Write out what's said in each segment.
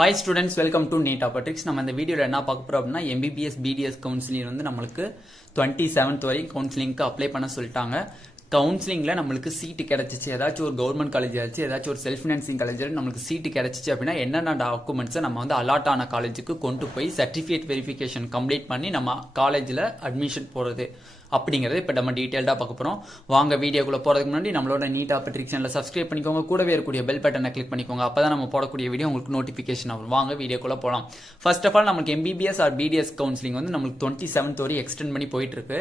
Hi students, welcome to Neet Optics. நம்ம இந்த வீடியோல என்ன பார்க்க போறோம் அப்படினா MBBS BDS கவுன்சிலிங் வந்து நமக்கு 27th வரைக்கும் கவுன்சிலிங்க்கு அப்ளை பண்ண சொல்லிட்டாங்க. கவுன்சிலிங்ல நமக்கு சீட் கிடைச்சிச்சு, ஏதாச்சும் ஒரு கவர்மெண்ட் காலேஜ் ஆச்சு, ஏதாச்சும் ஒரு செல்ஃப் ஃபினான்சிங் காலேஜ்ல நமக்கு சீட் கிடைச்சிச்சு அப்படின்னா என்னென்ன டாக்குமெண்ட்ஸை நம்ம வந்து அலாட் ஆன காலேஜுக்கு கொண்டு போய் சர்டிஃபிகேட் வெரிஃபிகேஷன் கம்ப்ளீட் பண்ணி நம்ம காலேஜில் அட்மிஷன் போகிறது அப்படிங்கிறது இப்போ நம்ம டீட்டெயில்டாக பார்க்க போகிறோம். வாங்க வீடியோக்குள்ளே போகிறதுக்கு முன்னாடி நம்மளோட நீட் ஆப்டிக்ஸ் சேனலை சப்ஸ்கிரைப் பண்ணிக்கோங்க, கூடவே இருக்கக்கூடிய பெல் பட்டனை கிளிக் பண்ணிக்கோங்க. அப்போ தான் நம்ம போடக்கூடிய வீடியோ உங்களுக்கு நோட்டிஃபிகேஷன் ஆகும். வாங்க வீடியோக்குள்ளே போகலாம். ஃபர்ஸ்ட் ஆஃப் ஆல் நமக்கு MBBS ஆர் BDS கவுன்சிலிங் வந்து நமக்கு 27th வரை எக்ஸ்டெண்ட் பண்ணி போயிட்டு இருக்கு.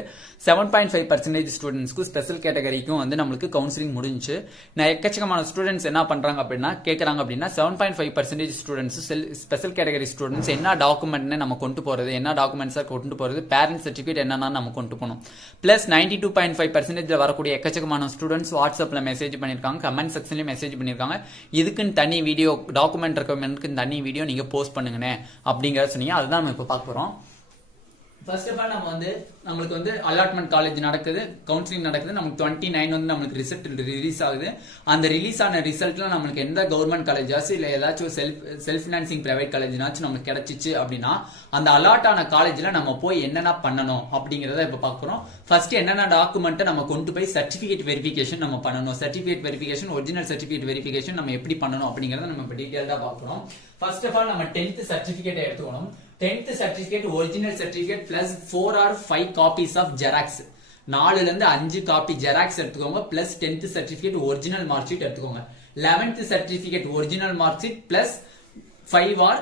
7.5% ஸ்டூடெண்ட்ஸ்க்கு ஸ்பெஷல் கேட்டகரிக்கும் வந்து நம்மளுக்கு கவுன்சிலிங் முடிஞ்சு. நான் எக்கச்சக்கமான ஸ்டூடெண்ட்ஸ் என்ன பண்ணுறாங்க அப்படின்னா கேட்குறாங்க அப்படின்னா 7.5% ஸ்டூடெண்ட்ஸ் ஸ்பெஷல் கேட்டகரி ஸ்டூடெண்ட்ஸ் என்ன டாக்குமெண்ட்னு நம்ம கொண்டு போகிறது, என்ன டாக்குமெண்ட்ஸாக கொண்டு போகிறது, பேரண்ட் சர்டிஃபிகேட் என்னன்னா நம்ம கொண்டு போகணும். பிளஸ் 92.5% வரக்கூடிய எக்கச்சக்கமான ஸ்டூடெண்ட்ஸ் வாட்ஸ்அப்ல மெசேஜ் பண்ணிருக்காங்க, கமெண்ட் செக்ஷன்லயும் மெசேஜ் பண்ணிருக்காங்க. இதுக்குன்னு தனி வீடியோ, டாக்குமெண்ட் ரெக்குவயர்மெண்ட்க்கு தனி வீடியோ நீங்க போஸ்ட் பண்ணுங்கன்னு அப்படிங்கறத சொன்னீங்க. அதுதான் நம்ம இப்ப பார்க்க போறோம். ஃபர்ஸ்ட் ஆஃப் ஆல் நம்மளுக்கு வந்து அலாட்மெண்ட் காலேஜ் நடக்குது, கவுன்சிலிங் நடக்குது. நமக்கு 29 வந்து நம்மளுக்கு ரிசல்ட் ரிலீஸ் ஆகுது. அந்த ரிலீஸ் ஆன ரிசல்ட்ல நம்மளுக்கு எந்த கவர்மெண்ட் காலேஜாச்சும் இல்ல ஏதாச்சும் செல்ஃப் ஃபினான்சிங் பிரைவேட் காலேஜ்னாச்சும் நமக்கு கிடைச்சிச்சு அப்படின்னா அந்த அலாட் ஆன காலேஜ்ல நம்ம போய் என்னென்ன பண்ணணும் அப்படிங்கறத இப்ப பார்க்க போறோம். ஃபர்ஸ்ட் என்னென்ன டாக்குமெண்ட் நம்ம கொண்டு போய் சர்டிஃபிகேட் வெரிஃபிகேஷன் நம்ம பண்ணணும், certificate verification, original certificate verification நம்ம எப்படி பண்ணணும் அப்படிங்கறத நம்ம இப்ப டீடைலா பார்க்கணும். ஃபர்ஸ்ட் ஆஃப் ஆல் நம்ம 10th சர்டிஃபிகேட் எடுத்துக்கணும். 10th certificate original certificate plus 4 or 5 copies of xerox. 4 ல இருந்து 5 காப்பி xerox எடுத்துக்கோங்க. plus 10th certificate original mark sheet எடுத்துக்கோங்க. 11th certificate original mark sheet plus 5 or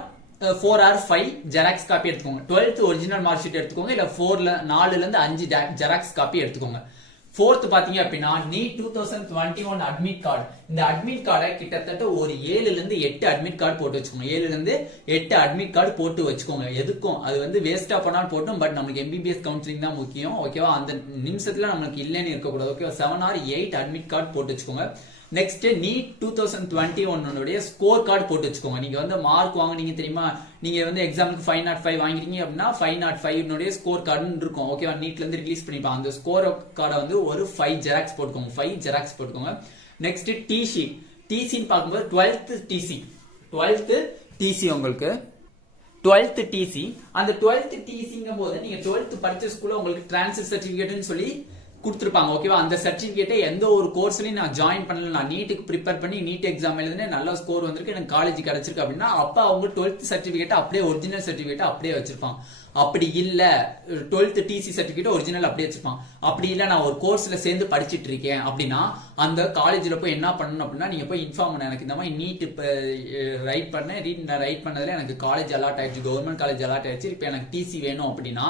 4 or 5 xerox copy எடுத்துக்கோங்க. 12th original mark sheet எடுத்துக்கோங்க. இல்ல 4ல இருந்து 5 xerox copy எடுத்துக்கோங்க. 4th பாத்தீங்க அப்படின்னா Neet 2021 அட்மிட் கார்டு. இந்த அட்மிட் கார்டை கிட்டத்தட்ட ஒரு 7ல இருந்து 8 அட்மிட் கார்டு போட்டு வச்சுக்கோங்க. 7ல இருந்து 8 அட்மிட் கார்டு போட்டு வச்சுக்கோங்க. எதுக்கும் அது வந்து வேஸ்டா பண்ணாலும் போட்டும், பட் நமக்கு MBBS கவுன்சிலிங் தான் முக்கியம். ஓகேவா? அந்த நிமிஷத்துல நமக்கு இல்லைன்னு இருக்கக்கூடாது. ஓகேவா? 7 or 8 அட்மிட் கார்டு போட்டு வச்சுக்கோங்க. நெக்ஸ்ட் Neet 2021 ஸ்கோர் கார்டு போட்டு வச்சுக்கோங்க. நீங்க வந்து மார்க் வாங்குனீங்க தெரியுமா, நீங்க வந்து எக்ஸாமுக்கு 505 வாங்கிருக்கீங்க அப்படின்னா 505 ஸ்கோர் கார்டுன்னு இருக்கும். ஓகேவா? நீட்ல இருந்து ரிலீஸ் பண்ணிப்பாங்க. அந்த ஸ்கோர் கார்டை வந்து ஒரு 5 ஜெராக்ஸ் போட்டுக்கோங்க. 5 ஜெராக்ஸ் போட்டுக்கோங்க. Next DC. டிசின்னு பார்க்கும்போது 12th டிசி. 12th டிசி உங்களுக்கு 12th டிசி. அந்த 12th டிசிங்கும் போது நீங்க 12th படிச்ச ஸ்கூல்ல உங்களுக்கு டிரான்ஸ்ஃபர் சர்டிபிகேட்னு சொல்லி கொடுத்துருப்பாங்க. ஓகேவா? அந்த சர்டிபிகேட்டை எந்த ஒரு கோர்ஸ்லயும் நான் ஜாயின் பண்ணல, நான் நீட்டுக்கு ப்ரிப்பேர் பண்ணி நீட் எக்ஸாம் எழுதுனேன், நல்ல ஸ்கோர் வந்திருக்கு, எனக்கு காலேஜ் கிடைச்சிருக்கு அப்படின்னா அப்ப அவங்க 12th சர்டிபிகேட் அப்படியே ஒரிஜினல் சர்டிபிகேட் அப்படியே வச்சிருப்பாங்க. அப்படி இல்ல 12th டிசி சர்டிபிகேட் ஒரிஜினல் அப்படியே வச்சிருப்பான். அப்படி இல்ல நான் ஒரு கோர்ஸ்ல சேர்ந்து படிச்சிட்டு இருக்கேன் அப்படின்னா அந்த காலேஜ்ல போய் என்ன பண்ணணும் அப்படின்னா நீங்க போய் இன்ஃபார்ம் பண்ண, எனக்கு இந்த மாதிரி நீட் ரைட் பண்ணேன், ரைட் பண்ணதுல எனக்கு காலேஜ் அலாட் ஆயிடுச்சு, கவர்மெண்ட் காலேஜ் அலாட் ஆயிடுச்சு, இப்ப எனக்கு டிசி வேணும் அப்படின்னா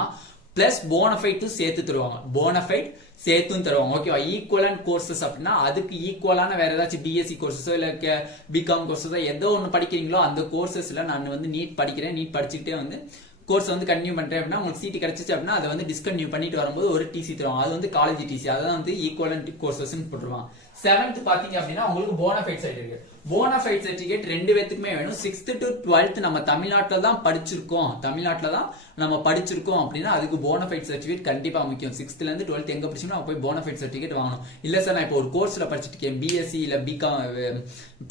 பிளஸ் போனஃபைட் சேர்த்து தருவாங்க. போனஃபைட் சேர்த்தும் தருவாங்க. ஓகேவா? ஈக்குவலன்ட் கோர்சஸ் அப்படின்னா அதுக்கு ஈக்குவலான வேற ஏதாச்சும் பிஎஸ்சி கோர்சஸோ இல்ல பிகாம் கோர்சஸோ ஏதோ ஒன்று படிக்கிறீங்களோ அந்த கோர்சஸ்ல நான் வந்து நீட் படிக்கிறேன், நீட் படிச்சுக்கிட்டே வந்து கோர்ஸ் வந்து கண்டினியூ பண்றேன் அப்படின்னா உங்களுக்கு சீட் கிடைச்சிச்சு அப்படின்னா அதை வந்து டிஸ்கன்டினியூ பண்ணிட்டு வரும்போது ஒரு டிசி தருவாங்க. அது வந்து காலேஜ் டிசி, அதான் வந்து ஈக்குவலன்ட் கோர்சஸ் போட்டுருவாங்க. 7th பாத்தீங்க அப்படின்னா உங்களுக்கு போனஃபைட் சர்டிபிகேட். போனஃபைட் சர்டிபிகேட் 2 பேத்துக்குமே வேணும். 6th to 12th நம்ம தமிழ்நாட்டில் தான் படிச்சிருக்கோம், தமிழ்நாட்டில் தான் நம்ம படிச்சிருக்கோம் அப்படின்னா அதுக்கு போனஃபைட் சர்டிபிகேட் கண்டிப்பா முக்கியம். 6th ல இருந்து 12th எங்க படிச்சோம்னா போய் போனஃபைட் சர்டிபிகேட் வாங்கணும். இல்ல சார் நான் இப்போ ஒரு கோர்ஸ்ல படிச்சிட்டு இருக்கேன், பிஎஸ்சி இல்ல பிகாம்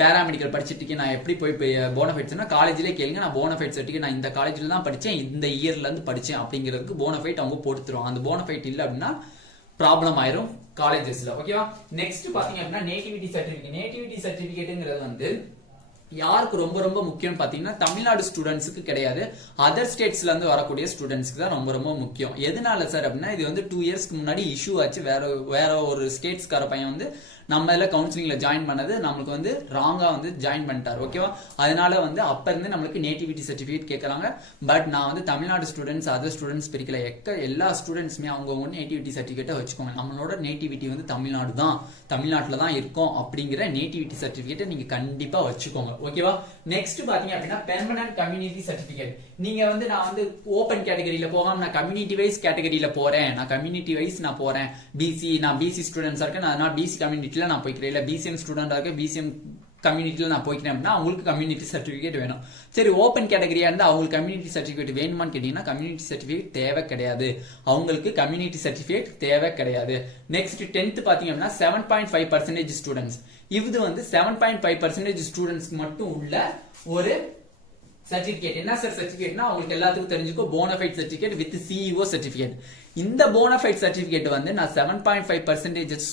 பேராமெடிக்கல் படிச்சிட்டு இருக்கேன், நான் எப்படி போய் போனஃபைட் சொன்னா காலேஜ்லேயே கேளுங்க, நான் போனஃபைட் சர்டிபிகேட் நான் இந்த காலேஜ்ல தான் படிச்சேன், இந்த இயர்ல இருந்து படிச்சேன் அப்படிங்கிறதுக்கு போனஃபைட் அவங்க போட்டு தருவாங்க. அந்த போனஃபைட் இல்ல அப்படின்னா ப்ராப்ளம் ஆயிரும் காலேஜஸ்ல. ஓகேவா? நெக்ஸ்ட் பாத்தீங்க அப்படின்னா நேட்டிவிட்டி சர்டிபிகேட். நேட்டிவிட்டி சர்டிபிகேட்ங்கிறது வந்து யாருக்கு ரொம்ப ரொம்ப முக்கியம் பாத்தீங்கன்னா தமிழ்நாடு ஸ்டூடெண்ட்ஸுக்கு கிடையாது, அதர் ஸ்டேட்ஸ்ல இருந்து வரக்கூடிய ஸ்டூடெண்ட்ஸ்க்கு தான் ரொம்ப ரொம்ப முக்கியம். எதனால சார் அப்படின்னா இது வந்து 2 இயர்ஸ்க்கு முன்னாடி இஷ்யூ ஆச்சு. வேற ஒரு ஸ்டேட்ஸ்கார பையன் வந்து நம்ம இதுல கவுன்சிலிங்ல ஜாயின் பண்ணது நம்மளுக்கு வந்து ராங்கா வந்து ஜாயின் பண்ணிட்டார். ஓகேவா? அதனால வந்து அப்ப இருந்து நம்மளுக்கு நேட்டிவிட்டி சர்டிபிகேட் கேட்கறாங்க. பட் நான் வந்து தமிழ்நாடு ஸ்டூடெண்ட்ஸ் அதர் ஸ்டூடெண்ட்ஸ் பிரிக்கல, எல்லா ஸ்டூடெண்ட்ஸுமே அவங்க நேட்டிவிட்டி சர்டிபிகேட்டை வச்சுக்கோங்க. நம்மளோட நேட்டிவிட்டி வந்து தமிழ்நாடு தான், தமிழ்நாட்டில் தான் இருக்கும் அப்படிங்கிற நேட்டிவிட்டி சர்டிபிகேட்டை நீங்க கண்டிப்பா வச்சுக்கோங்க. ஓகேவா? நெக்ஸ்ட் பாத்தீங்க அப்படின்னா பெர்மனன்ட் கம்யூனிட்டி சர்டிபிகேட். நீங்க வந்து நான் வந்து ஓபன் கேட்டகரியில போகாம நான் கம்யூனிட்டி வைஸ் கேட்டகரியில போறேன், நான் கம்யூனிட்டி வைஸ் நான் போறேன், நான் பிசி ஸ்டூடெண்ட்ஸா இருக்கேன், நான் பிசி கம்யூனிட்டில நான் போய்க்கிறேன், இல்ல பிசிஎம் ஸ்டூடெண்டா இருக்கேன், பிசிஎம் கம்யூனிட்டில நான் போய்க்கிறேன் அப்படின்னா அவங்களுக்கு கம்யூனிட்டி சர்டிபிகேட் வேணும். சரி, ஓபன் கேட்டகரியா இருந்தா அவங்களுக்கு கம்யூனிட்டி சர்டிபிகேட் வேணுமான்னு கேட்டீங்கன்னா கம்யூனிட்டி சர்டிபிகேட் தேவை கிடையாது, அவங்களுக்கு கம்யூனிட்டி சர்டிபிகேட் தேவை கிடையாது. நெக்ஸ்ட் 10th பாத்தீங்க அப்படின்னா 7.5% ஸ்டூடெண்ட்ஸ். இது வந்து 7.5% ஸ்டூடெண்ட்ஸ்க்கு மட்டும் உள்ள ஒரு சர்டிபிகேட். என்ன சார் சர்டிபிகேட்னா உங்களுக்கு எல்லாத்துக்கும் தெரிஞ்சுக்கோ, bonafide certificate with CEO certificate. இந்த போனஃபைட் சர்டிபிகேட் வந்து நான் 7.5%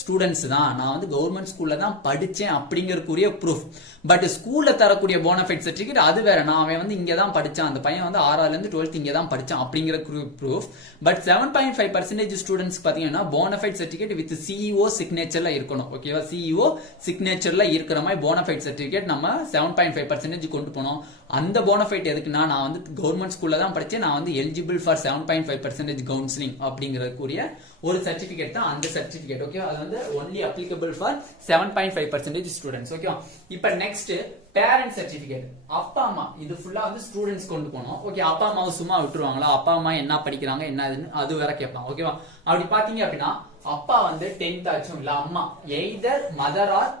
ஸ்டூடெண்ட்ஸ் தான், நான் வந்து கவர்மெண்ட் ஸ்கூல்ல தான் படிச்சேன் அப்படிங்கறதுக்குரிய ப்ரூஃப். பட் ஸ்கூல்ல தரக்கூடிய போனஃபைட் சர்டிபிகேட் அது வேற, நான் அவன் வந்து இங்க தான் படிச்சான், அந்த பையன் வந்து 6ஆல இருந்து 12th இங்க தான் படிச்சான் அப்படிங்கிற ப்ரூஃப். பட் 7.5% ஸ்டூடெண்ட்ஸ் பாத்தீங்கன்னா போனஃபைட் சர்டிபிகேட் வித் சிஇஓ சிக்னேச்சர்ல இருக்கணும். ஓகேவா, சிஇஓ சிக்னேச்சர்ல இருக்கிற மாதிரி போனஃபைட் சர்டிபிகேட் நம்ம 7.5% கொண்டு போனோம். அந்த போனஃபைட் எதுக்குன்னா, நான் வந்து கவர்மெண்ட் ஸ்கூல்ல தான் படிச்சேன், நான் வந்து எலிஜிபிள் ஃபார் 7.5% கவுன்சிலிங் அப்படிங்கறதுக்குரிய ஒரு சர்டிபிகேட் தான் அந்த சர்டிபிகேட். ஓகே, அது வந்து only applicable for 7.5% students. Okay, இப்போ நெக்ஸ்ட் பேரண்ட் சர்டிபிகேட். அப்பா அம்மா இது ஃபுல்லா வந்து ஸ்டூடெண்ட்ஸ் கொண்டு போனோம். ஓகே, அப்பா அம்மாவை சும்மா விட்டுருவாங்களா, அப்பா அம்மா என்ன படிக்கிறாங்க என்னதுன்னு அது வேற கேட்பாங்க. ஓகேவா, அப்படி பாத்தீங்க அப்படின்னா அப்பா வந்து 10th ஆச்சும் இல்ல அம்மா எய்தர் மதர் ஆர்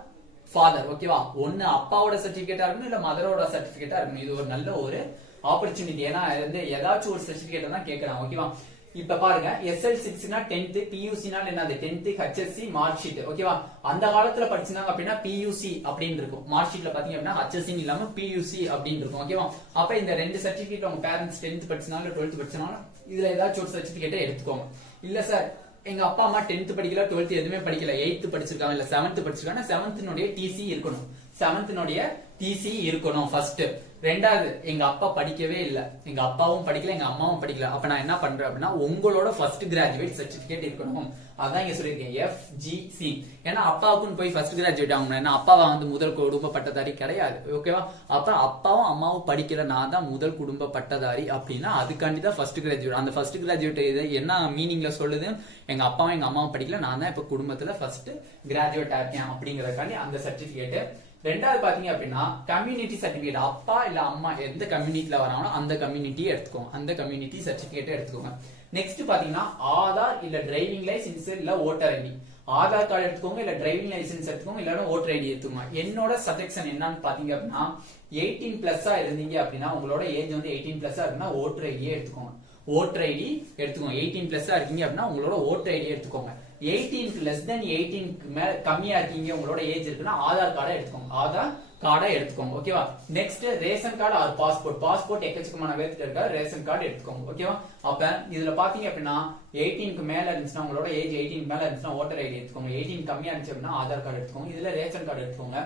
ஃபாதர். ஓகேவா, ஒன்னு அப்பாவோட சர்டிபிகேட்டா இருக்கணும் இல்ல மதரோட சர்டிபிகேட்டா இருக்கணும். இது ஒரு நல்ல ஒரு ஆப்பர்ச்சுனிட்டி. ஏன்னா வந்து ஏதாச்சும் ஒரு சர்டிபிகேட் தான் கேட்கறாங்க. ஓகேவா, இப்ப பாருங்க SL6னா 10th, PUCனா என்னது 10th, HSC மார்க் ஷீட். ஓகேவா, அந்த காலத்துல படிச்சாங்க அப்படின்னா PUC அப்படின்னு இருக்கும். மார்க் ஷீட்ல பாத்தீங்க அப்படின்னா HSC இல்லாம PUC அப்படின்னு இருக்கும். ஓகேவா, அப்ப இந்த ரெண்டு சர்டிபிகேட் உங்க பேரண்ட்ஸ் 10th படிச்சனால 12th படிச்சனால இதுல ஏதாச்சும் ஒரு சர்டிபிகேட்டை எடுத்துக்கோங்க. இல்ல சார் எங்க அப்பா அம்மா 10th படிக்கல 12th எதுவுமே படிக்கல 8th படிச்சிருக்காங்க இல்ல 7th படிச்சிருக்காங்க, 7th TC இருக்கணும். 7th TC இருக்கணும் ஃபர்ஸ்ட். ரெண்டாவது எங்க அப்பா படிக்கவே இல்ல, எங்க அப்பாவும் படிக்கல எங்க அம்மாவும் படிக்கல, அப்ப நான் என்ன பண்றேன் அப்படின்னா உங்களோட ஃபர்ஸ்ட் கிராஜுவேட் சர்டிபிகேட் இருக்கணும். அதான் இங்க சொல்லிருக்கேன் FGC. ஏன்னா அப்பாவுக்கும் போய் ஃபர்ஸ்ட் கிராஜுவேட் ஆகணும். ஏன்னா அப்பாவா வந்து முதல் குடும்ப பட்டதாரி கிடையாது. ஓகேவா, அப்ப அப்பாவும் அம்மாவும் படிக்கல, நான் தான் முதல் குடும்ப பட்டதாரி அப்படின்னா அதுக்காண்டி தான் ஃபர்ஸ்ட் கிராஜுவேட். அந்த ஃபர்ஸ்ட் கிராஜுவேட் என்ன மீனிங்ல சொல்லுது, எங்க அப்பாவும் எங்க அம்மாவும் படிக்கல, நான் தான் இப்ப குடும்பத்துல ஃபர்ஸ்ட் கிராஜுவேட் ஆயிருக்கேன் அப்படிங்கறதுக்காண்டி அந்த சர்டிபிகேட். ரெண்டாவது பாத்தீங்க அப்படின்னா கம்யூனிட்டி சர்டிபிகேட். அப்பா இல்ல அம்மா எந்த கம்யூனிட்டில வராங்களோ அந்த கம்யூனிட்டியை எடுத்துக்கோங்க, அந்த கம்யூனிட்டி சர்டிபிகேட் எடுத்துக்கோங்க. நெக்ஸ்ட் பாத்தீங்கன்னா ஆதார் இல்ல டிரைவிங் லைசன்ஸ் இல்ல ஓட்டர் ஐடி. ஆதார் கார்டு எடுத்துக்கோங்க இல்ல டிரைவிங் லைசன்ஸ் எடுத்துக்கோங்க இல்ல ஓட்டர் ஐடி எடுத்துக்கோங்க. என்னோட சஜெக்ஷன் என்னன்னு பாத்தீங்க அப்படின்னா 18+ இருந்தீங்க அப்படின்னா உங்களோட ஏஜ் வந்து 18+ அப்படின்னா ஓட்டர் ஐடியே எடுத்துக்கோங்க. ஓட்டர் ஐடி எடுத்துக்கோங்க. 18+ இருக்கீங்க அப்படின்னா உங்களோட ஓட்டர் ஐடி எடுத்துக்கோங்க. 18 less than 18 மேல கம்மியா இருக்கீங்க உங்களோட ஏஜ் இருக்குன்னா ஆதார் கார்டை எடுத்துக்கோங்க. ஆதார் கார்டை எடுத்துக்கோங்க. ஓகேவா, next ration card or passport. Passport எக்கச்சக்கமான பேருக்கு இருக்கா, ரேஷன் கார்டு எடுத்துக்கோங்க. ஓகேவா, அப்ப இதுல பாத்தீங்க அப்படின்னா 18 மேல இருந்துச்சுன்னா உங்களோட ஏஜ் 18 மேல இருந்துச்சுன்னா ஓட்டர் ஐடி எடுத்துக்கோங்க. 18 கம்மியா இருந்துச்சு அப்படின்னா ஆதார் கார்டு எடுத்துக்கோங்க. இதுல ரேஷன் கார்டு எடுத்துக்கோங்க.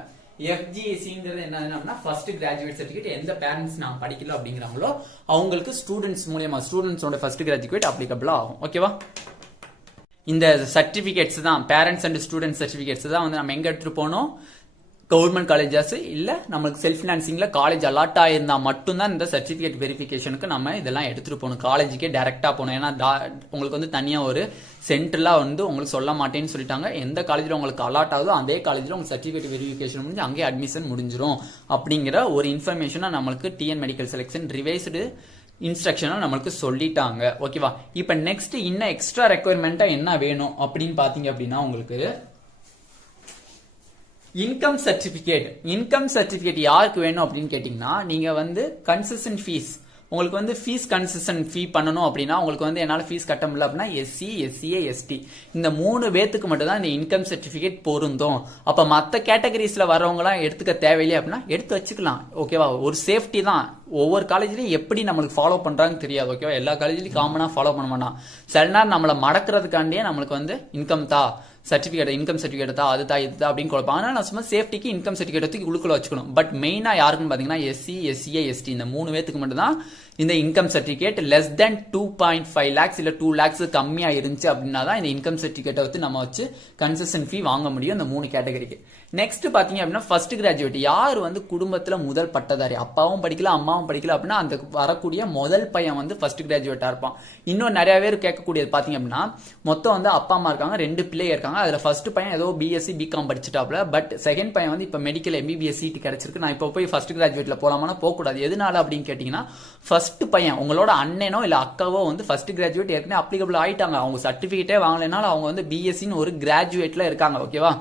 FGCங்கிறது என்னன்னா ஃபர்ஸ்ட் கிராஜுவேட் சர்டிபிகேட். எந்த பேரண்ட்ஸ் நான் படிக்கல அப்படிங்கிறாங்களோ அவங்களுக்கு ஸ்டூடெண்ட்ஸ் மூலமா ஸ்டூடெண்ட்ஸோட ஃபர்ஸ்ட் கிராஜுவேட் அப்ளிகபிள் ஆகும். ஓகேவா, இந்த சர்டிபிகேட்ஸ் தான் பேரண்ட்ஸ் அண்ட் ஸ்டூடெண்ட் சர்டிபிகேட்ஸ் தான் வந்து நம்ம எங்க எடுத்துட்டு போனோம், கவர்மெண்ட் காலேஜஸ் இல்ல நம்மளுக்கு செல்ஃப் பினான்சிங்ல காலேஜ் அலாட் ஆயிருந்தா மட்டும்தான் இந்த சர்டிபிகேட் வெரிஃபிகேஷனுக்கு நம்ம இதெல்லாம் எடுத்துட்டு போகணும். காலேஜுக்கே டைரக்டா போகணும். ஏன்னா உங்களுக்கு வந்து தனியா ஒரு சென்டர்லாம் வந்து உங்களுக்கு சொல்ல மாட்டேன்னு சொல்லிட்டாங்க. எந்த காலேஜ்ல உங்களுக்கு அலாட் ஆகுதோ அதே காலேஜ்ல உங்களுக்கு சர்டிபிகேட் வெரிஃபிகேஷன் முடிஞ்சு அங்கே அட்மிஷன் முடிஞ்சிரும் அப்படிங்கிற ஒரு இன்ஃபர்மேஷனை நம்மளுக்கு டிஎன் மெடிக்கல் செலெக்ஷன் ரிவைஸ்டு இன்ஸ்ட்ரக்ஷனா நம்மளுக்கு சொல்லிட்டாங்க. ஓகேவா, இப்ப நெக்ஸ்ட் இன்னும் எக்ஸ்ட்ரா ரெக்குயர்மெண்டா என்ன வேணும் அப்படின்னு பாத்தீங்க அப்படின்னா உங்களுக்கு இன்கம் சர்டிபிகேட். இன்கம் சர்டிபிகேட் யாருக்கு வேணும் அப்படின்னு கேட்டீங்கன்னா நீங்க வந்து கன்செஷன் ஃபீஸ் உங்களுக்கு வந்து ஃபீஸ் கன்செஷன் ஃபீ பண்ணணும் அப்படின்னா உங்களுக்கு வந்து என்னால ஃபீஸ் கட்ட முடியல அப்படின்னா SC SCA ST இந்த 3 பேத்துக்கு மட்டும் தான் இந்த இன்கம் சர்டிபிகேட் பொருந்தும். அப்ப மத்த கேட்டகரிஸ்ல வரவங்க எல்லாம் எடுத்துக்க தேவையில்லை அப்படின்னா எடுத்து வச்சுக்கலாம். ஓகேவா, ஒரு சேஃப்டி தான். ஒவ்வொரு காலேஜ்லயும் எப்படி நம்மளுக்கு ஃபாலோ பண்றாங்கன்னு தெரியாது. ஓகேவா, எல்லா காலேஜ்லயும் காமனா ஃபாலோ பண்ண மாட்டான். சில நேரம் நம்மளை மடக்கிறதுக்காண்டியே நம்மளுக்கு வந்து இன்கம் சர்டிபிகேட் இன்கம் சர்டிபிகேட் தான் அது தான் இது தான் அப்படின்னு கொடுப்பாங்க. ஆனால் நான் சும்மா சேஃப்டிக்கு இன்கம் சர்டிபிகேட் உள்ளுக்குள்ள வச்சுக்கணும். பட் மெயினா யாருக்குன்னு பாத்தீங்கன்னா SC SCA ST இந்த 3 பேத்துக்கு மட்டும் தான் இந்த income certificate. Less than 2.5 lakhs இல்ல 2 lakhs கம்மியா இருந்துச்சு அப்படின்னா தான் இந்த இன்கம் சர்டிபிகேட்டை வச்சு நம்ம வச்சு கன்செஷன் ஃபீ வாங்க முடியும் இந்த 3 கேட்டகரிக்கு. நெக்ஸ்ட் பாத்தீங்க அப்படின்னா ஃபர்ஸ்ட் கிராஜுவேட் யார் வந்து குடும்பத்துல முதல் பட்டதாரி, அப்பாவும் படிக்கல அம்மாவும் படிக்கல அப்படின்னா அந்த வரக்கூடிய முதல் பையன் வந்து ஃபர்ஸ்ட் கிராஜுவேட்டா இருப்பான். இன்னும் நிறைய பேர் கேட்கக்கூடியது பாத்தீங்க அப்படின்னா மொத்தம் வந்து அப்பா அம்மா இருக்காங்க, 2 பிள்ளைங்க இருக்காங்க. அதுல ஃபர்ஸ்ட் பையன் ஏதோ BSc BCom படிச்சுட்டாப்ல. பட் செகண்ட் பையன் வந்து இப்ப மெடிக்கல் MBBS சீட் கிடைச்சிருக்கு, நான் இப்ப போய் ஃபர்ஸ்ட் கிராஜுவேட்ல போலாமான்னா போக கூடாது. எதனால அப்படின்னு கேட்டீங்கன்னா ஃபர்ஸ்ட் பையன் உங்களோட அண்ணனோ இல்ல அக்காவோ வந்து ஃபர்ஸ்ட் கிராஜுவேட் ஏற்கனவே அப்ளிகபிள் ஆயிட்டாங்க. அவங்க சர்டிபிகேட்டே வாங்கலைனாலும் அவங்க வந்து BScன்னு ஒரு கிராஜுவேட்ல இருக்காங்க. ஓகேவா,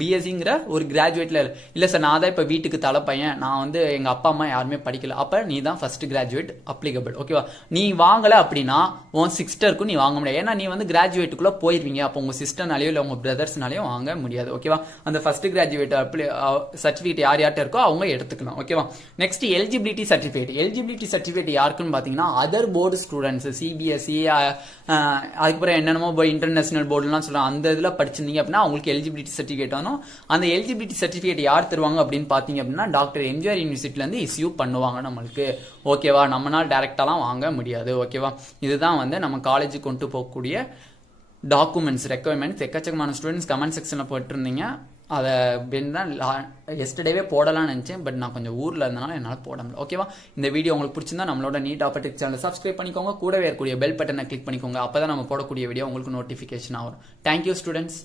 BScங்கிற ஒரு கிராஜுவேட்ல இல்ல சார் நான் தான் இப்ப வீட்டுக்கு தலை பையன், நான் வந்து எங்க அப்பா அம்மா யாருமே படிக்கல, அப்ப அப்போ நீ தான் ஃபர்ஸ்ட் கிராஜுவேட் அப்ளிகபிள். ஓகேவா? நீ வாங்கலை அப்படின்னா உன் சிஸ்டருக்கும் நீ வாங்க முடியாது. ஏன்னா நீ வந்து கிராஜுவேட்டுக்குள்ளே போயிருவீங்க. அப்போ உங்கள் சிஸ்டர்னாலேயோ இல்லை உங்கள் பிரதர்ஸ்னாலேயோ வாங்க முடியாது. ஓகேவா? அந்த ஃபர்ஸ்ட் கிராஜுவேட் சர்டிஃபிகேட் யார் யார்கிட்ட இருக்கோ அவங்க எடுத்துக்கலாம். ஓகேவா? Next eligibility certificate. Eligibility certificate யாருக்குன்னு பார்த்தீங்கன்னா அதர் போர்டு ஸ்டூடெண்ட்ஸ், சிபிஎஸ்இ, அதுக்கப்புறம் என்னென்னமோ இன்டர்நேஷனல் போர்டுலாம் சொல்கிறாங்க, அந்த இதில் படிச்சிருந்தீங்க அப்படின்னா அவங்களுக்கு எலிஜிபிலிட்டி சர்டிஃபிகேட் வேணும். அந்த எலிஜிபிலிட்டி சர்டிஃபிகேட் யார் தருவாங்க அப்படின்னு பார்த்தீங்க அப்படின்னா டாக்டர் எம்ஜிஆர் யூனிவர்சிட்டிலேருந்து இஸ்யூ பண்ணுவாங்க நம்மளுக்கு. ஓகேவா? நம்மளால் டேரெக்டாலாம் வாங்க முடியாது. ஓகேவா? இதுதான் வந்து நம்ம காலேஜுக்கு கொண்டு போகக்கூடிய டாக்குமெண்ட்ஸ் ரெக்குவயர்மெண்ட்ஸ். எக்கச்சக்கமான ஸ்டூடெண்ட்ஸ் கமெண்ட் செக்ஷனில் போட்டுருந்தீங்க. அதை தான் எஸ்டர்டேவே போடலாம்னு நினச்சேன். பட் நான் கொஞ்சம் ஊரில் இருந்தனால என்னால் போட முடியல. ஓகேவா? இந்த வீடியோ உங்களுக்கு பிடிச்சிருந்தா நம்மளோட நீட் ஆப்பர்டிக் சேனலை சப்ஸ்கிரைப் பண்ணிக்கோங்க. கூடவே இருக்கக்கூடிய பெல் பட்டனை கிளிக் பண்ணிக்கோங்க. அப்போ தான் நம்ம போடக்கூடிய வீடியோ உங்களுக்கு நோட்டிஃபிகேஷன் ஆகும். Thank you students.